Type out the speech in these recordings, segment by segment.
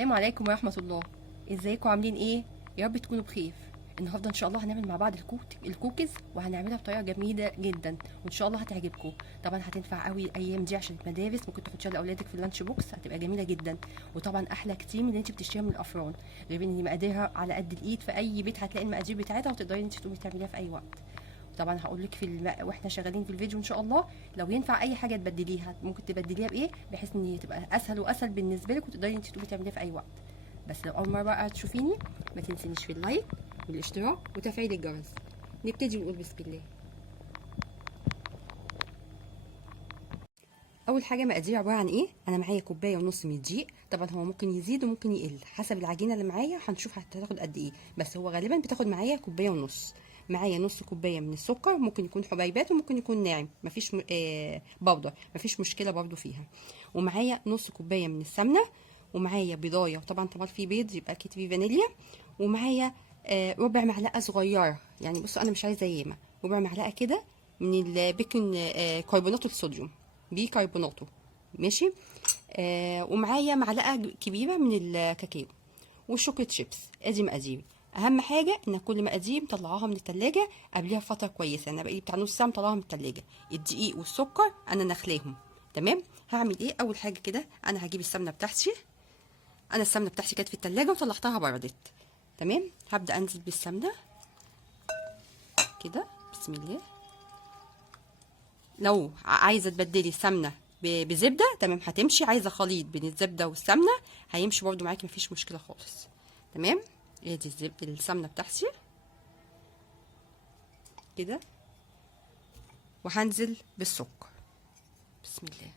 السلام عليكم ورحمة الله. ازيكم عاملين ايه؟ يا رب تكونوا بخير. النهارده ان شاء الله هنعمل مع بعض الكوكيز، وهنعملها بطريقه جميله جدا وان شاء الله هتعجبكم. طبعا هتنفع قوي الايام دي عشان المدارس، ممكن تاخديها لاولادك في اللانش بوكس، هتبقى جميله جدا. وطبعا احلى كتير من اللي انت بتشتريها من الافران، غير ان مقاديرها على قد الايد، في اي بيت هتلاقي المقادير بتاعتها وتقدري انت تقومي تعمليها في اي وقت. طبعا هقول لك واحنا شغالين في الفيديو ان شاء الله لو ينفع اي حاجه تبدليها، ممكن تبدليها بايه بحيث ان هي تبقى اسهل واسهل بالنسبه لك وتقدري انت تقومي تعمليها في اي وقت. بس لو اول مره بقى تشوفيني ما تنسينيش في اللايك والاشتراك وتفعيل الجرس. نبتدي ونقول بسم الله. اول حاجه مقادير عباره عن ايه؟ انا معايا كوبايه ونص من الدقيق، طبعا هو ممكن يزيد وممكن يقل حسب العجينه اللي معايا، هنشوف هتاخد قد ايه، بس هو غالبا بتاخد معايا كوبايه ونص. معايا نص كوبايه من السكر، ممكن يكون حبيبات وممكن يكون ناعم، مفيش بودر، مفيش مشكله برده فيها. ومعايا نص كوبايه من السمنه، ومعايا بيضايه، وطبعا في بيض يبقى اكيد فيه فانيليا. ومعايا ربع معلقه صغيره، يعني بصوا انا مش عايزه ياما، ربع معلقه كده من البيكنج كربونات الصوديوم، بيكربوناته، ماشي. ومعايا معلقه كبيره من الكاكاو والشوكليت شيبس. ادي مقاديري. اهم حاجه ان كل مقادير مطلعاها من التلاجة قبلها بفتره كويسه، انا بقالي بتاع نص ساعه مطلعاها من التلاجة. الدقيق والسكر انا نخلاهم، تمام. هعمل ايه؟ اول حاجه كده انا هجيب السمنه بتاعتي. انا السمنه بتاعتي كانت في التلاجة وطلعتها بردت، تمام. هبدا انزل بالسمنه كده، بسم الله. لو عايزه تبدلي سمنه بزبده تمام هتمشي، عايزه خليط بين الزبده والسمنه هيمشي برده معاكي، مفيش مشكله خالص، تمام. ادي السمنه بتاعتي كده، وهنزل بالسكر، بسم الله.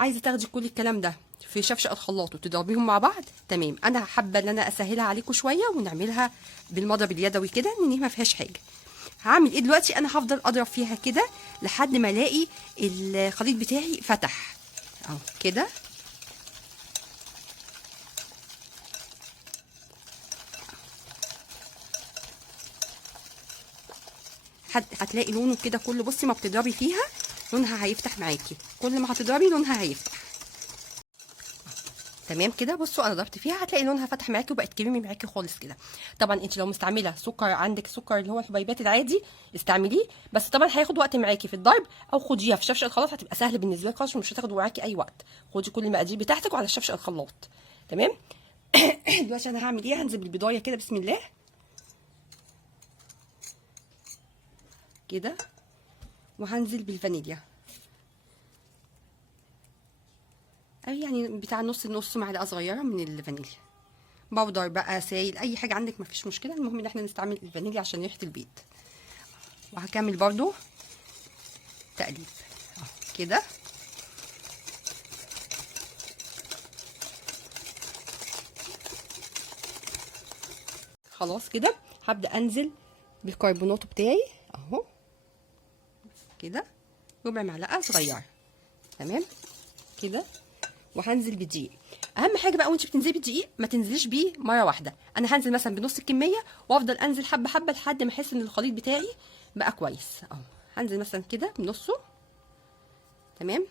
عايزه تاخدي كل الكلام ده في شفشق الخلاط وتضربيهم مع بعض، تمام. انا حابه ان انا اسهلها عليكم شويه ونعملها بالمضرب اليدوي كده، ان ما فيهاش حاجه. هعمل ايه دلوقتي؟ انا هفضل اضرب فيها كده لحد ما الاقي الخليط بتاعي فتح اهو كده. هتلاقي لونه كده كله، بصي ما بتضربي فيها لونها هيفتح معاكي، كل ما هتضربي لونها هيفتح، تمام كده. بصوا انا ضربت فيها هتلاقي لونها فتح معاكي وبقت كريمي معاكي خالص كده. طبعا انت لو مستعمله سكر، عندك سكر اللي هو الحبيبات العادي استعمليه، بس طبعا هياخد وقت معاكي في الضرب، او خديها في شفشق الخلاط هتبقى سهل بالنسبه لك خالص، مش هتاخد معاكي اي وقت. خدي كل المقادير بتاعتك وعلى شفشق الخلاط، تمام. دلوقتي انا هعمل ايه؟ هنزل بالبضايه كده، بسم الله كده، وهنزل بالفانيليا، يعني بتاع نص معلقه صغيره من الفانيليا، بودر بقى سايل اي حاجه عندك مفيش مشكله، المهم ان احنا نستعمل الفانيليا عشان ريحه البيض. وهكمل برضو تقليب كده، خلاص كده. هبدا انزل بالكربونات بتاعي اهو كده، ربع معلقه صغيره، تمام كده. وهنزل بالدقيق. اهم حاجه بقى وانت بتنزلي بالدقيق ما تنزليش بيه مره واحده، انا هنزل مثلا بنص الكميه وافضل انزل حبه حبه لحد ما احس ان الخليط بتاعي بقى كويس اهو. هنزل مثلا كده بنصه، تمام،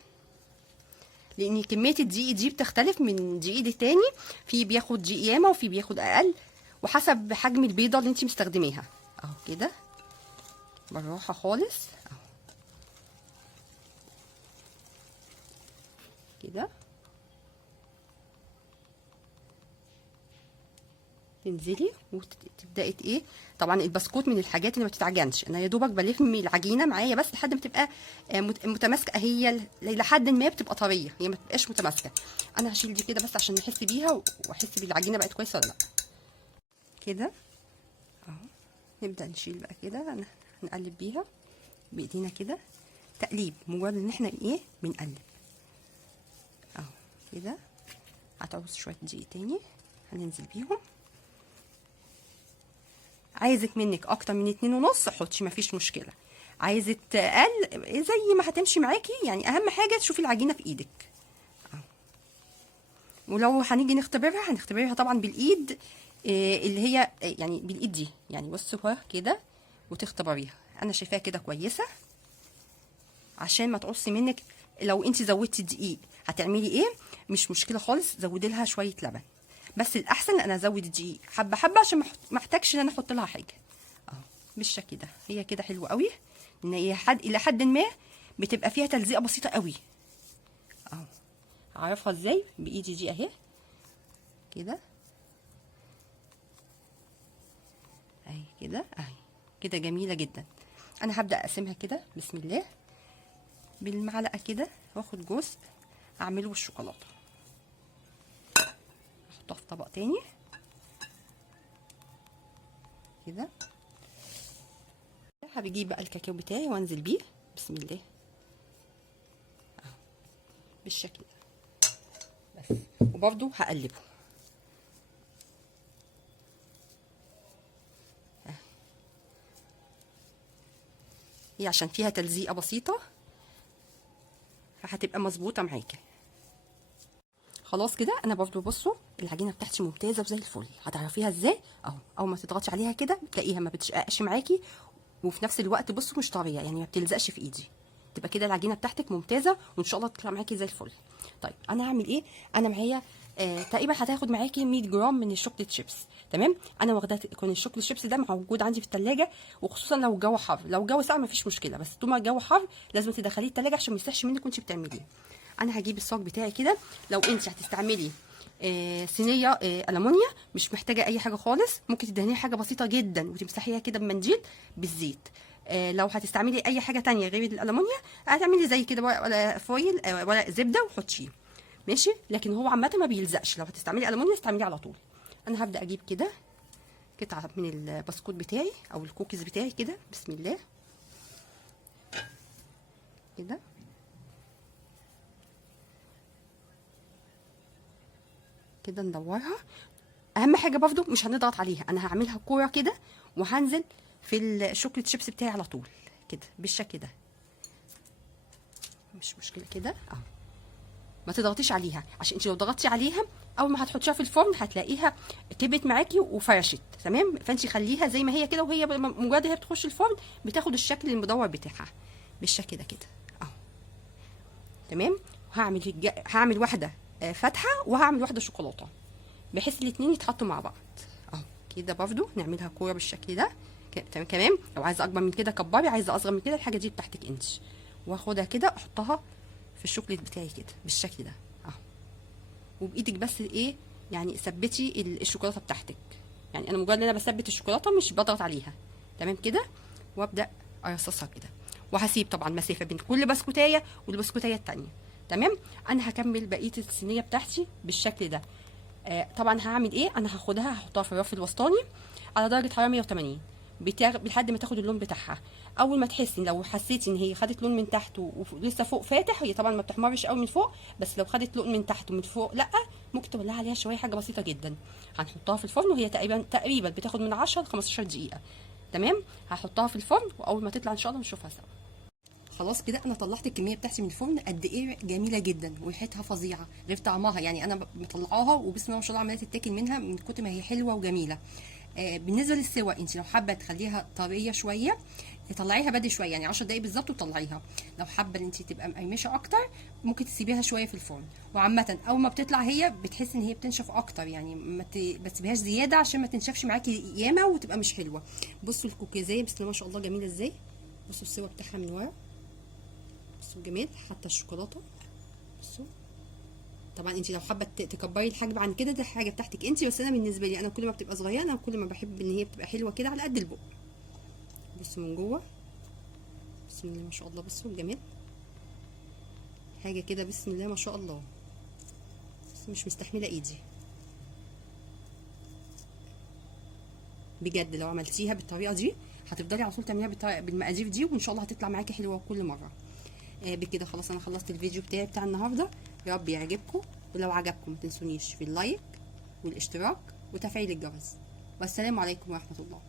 لان كميه الدقيق دي بتختلف من دقيق للتاني، في بياخد دقيق ياما وفي بياخد اقل، وحسب حجم البيضه اللي انت مستخدماها اهو كده، بالراحه خالص اهو كده. تنزلي وتبداي ايه، طبعا البسكوت من الحاجات اللي ما تتعجنش، انا يا دوبك بلف العجينه معايا بس لحد ما تبقى متماسكه، هي لحد ما بتبقى طريه، هي ما تبقاش متماسكه. انا هشيل دي كده بس عشان نحس بيها واحس بالعجينه بقت كويسه ولا لا كده اهو. نبدا نشيل بقى كده، هنقلب بيها بايدينا كده، تقليب مجرد ان احنا ايه بنقلب اهو كده. هتعوز شويه دقيق تاني هننزل بيهم، عايزك منك اكتر من 2.5 حطي مفيش مشكله، عايزك اقل زي ما هتمشي معاكي، يعني اهم حاجه تشوفي العجينه في ايدك اهو. ولو هنيجي هنختبرها طبعا بالايد، اللي هي يعني بالايد دي، يعني بصوا كده وتختبريها. انا شايفاها كده كويسه عشان ما تعصي منك لو انت زودتي الدقيق هتعملي ايه؟ مش مشكله خالص، زودي لها شويه لبن، بس الاحسن ان انا ازود الدقيق حبه حبه عشان ما احتاجش ان انا احط لها حاجه. اهو بالشكل ده، هي كده حلوه قوي، ان هي الى حد ما بتبقى فيها تلزيقه بسيطه قوي. اهو اعرفها ازاي؟ بايدي دي اهي كده، اهي كده، اهي كده جميله جدا. انا هبدا اقسمها كده بسم الله بالمعلقه كده، واخد جزء اعمله بالشوكولاته، احطها في طبق تاني كده. هجيب بقى الكاكاو بتاعي وانزل بيه بسم الله اهو بالشكل ده بس، وبرده هقلبه هي عشان فيها تلزيقه بسيطه فهتبقى مظبوطه معاكي. خلاص كده انا برضو بصوا العجينه بتاعتي ممتازه وزي الفل. هتعرفيها ازاي؟ اهو اول ما تضغطي عليها كده بتلاقيها ما بتشققش معاكي، وفي نفس الوقت بصوا مش طريه، يعني ما بتلزقش في ايدي، تبقى كده العجينه بتاعتك ممتازه وان شاء الله تطلع معاكي زي الفل. طيب انا هعمل ايه؟ انا معايا تقريبا هتاخد معاكي 100 جرام من الشوكليت شيبس. تمام، انا واخداه يكون الشوكليت شيبس ده موجود عندي في الثلاجه، وخصوصا لو الجو حر. لو الجو ساقع مفيش مشكله، بس طول ما الجو حر لازم تدخليه الثلاجه عشان ما يسيحش منك وانت بتعمليه. انا هجيب الصاج بتاعي كده. لو انت هتستعملي صينيه المونيا مش محتاجه اي حاجه خالص، ممكن تدهنيها حاجه بسيطه جدا وتمسحيها كده بمنديل بالزيت. لو هتستعملي اي حاجه تانية غير الالمونيا هتعملي زي كده ورق فويل، ورق زبده وحطيه ماشي، لكن هو عامه ما بيلزقش. لو هتستعملي المونيا استعمليه على طول. انا هبدا اجيب كده قطعه من البسكوت بتاعي او الكوكيز بتاعي كده بسم الله كده، كده ندورها. اهم حاجه برضو مش هنضغط عليها، انا هعملها كوره كده وهنزل في الشوكليت شيبس بتاعي على طول كده بالشكل ده، مش مشكله كده اهو. ما تضغطيش عليها عشان انت لو ضغطتي عليها اول ما هتحطيها في الفرن هتلاقيها كبت معاكي وفرشت. تمام، فانت خليها زي ما هي كده، وهي مجرد هي بتخش الفرن بتاخد الشكل المدور بتاعها بالشكل ده كده اهو. تمام، هعمل واحده فاتحه وهعمل واحده شوكولاته بحيث الاتنين يتحطوا مع بعض اهو كده. برضو نعملها كوره بالشكل ده تمام. كمان لو عايزه اكبر من كده كبري، عايزه اصغر من كده الحاجه دي بتاعتك انت. واخدها كده احطها في الشوكليت بتاعي كده بالشكل ده اهو، وبايدك بس ايه يعني ثبتي الشوكولاته بتاعتك. يعني انا مجرد ان انا بثبت الشوكولاته مش بضغط عليها. تمام كده، وابدا ارصصها كده، وهسيب طبعا مسافه بين كل بسكوتايه والبسكوتايه التانيه. تمام، انا هكمل بقيه الصينيه بتاعتي بالشكل ده. طبعا هعمل ايه؟ انا هاخدها هحطها في الرف الوسطاني على درجه حراره 180 لحد ما تاخد اللون بتاعها. اول ما تحسي، لو حسيتي ان هي خدت لون من تحت ولسه فوق فاتح، هي طبعا ما بتحمرش قوي من فوق، بس لو خدت لون من تحت ومن فوق لا، ممكن تولعي عليها شويه حاجه بسيطه جدا. هنحطها في الفرن وهي تقريبا بتاخد من 10 ل 15 دقيقه. تمام، هحطها في الفرن واول ما تطلع ان شاء الله نشوفها سوا. خلاص كده انا طلعت الكميه بتاعتي من الفرن، قد ايه جميله جدا وريحتها فظيعه غير طعمها. يعني انا مطلعاها وبسم الله ما شاء الله عماله تتاكل منها من كتر ما هي حلوه وجميله. بالنسبه للسوا، انت لو حابه تخليها طريه شويه طلعيها بدري شويه، يعني 10 دقايق بالظبط وطلعيها. لو حابه ان انت تبقى مقرمشه اكتر ممكن تسيبيها شويه في الفرن. وعامه اول ما بتطلع هي بتحس ان هي بتنشف اكتر، يعني ما تسيبيهاش زياده عشان ما تنشفش معاكي ياما وتبقى مش حلوه. بصوا الكوكيزيه بسم الله ما شاء الله جميله ازاي، بصوا السوا بتاعها من ورا، بصوا جميل. حتى الشوكولاته بصوا. طبعا انت لو حابه تكبري الحجم عن كده ده حاجه بتاعتك انت، بس انا بالنسبه لي انا كل ما بتبقى صغيره انا كل ما بحب ان هي بتبقى حلوه كده على قد البق. بصوا من جوه بسم الله ما شاء الله، بصوا الجمال، حاجه كده بسم الله ما شاء الله، بس مش مستحمله ايدي بجد. لو عملتيها بالطريقه دي هتفضلي على طول تعمليها بالمقادير دي وان شاء الله هتطلع معاكي حلوه كل مره. بكده خلاص انا خلصت الفيديو بتاعي بتاع النهارده، يا رب يعجبكم. ولو عجبكم ما تنسونيش في اللايك والاشتراك وتفعيل الجرس. والسلام عليكم ورحمه الله.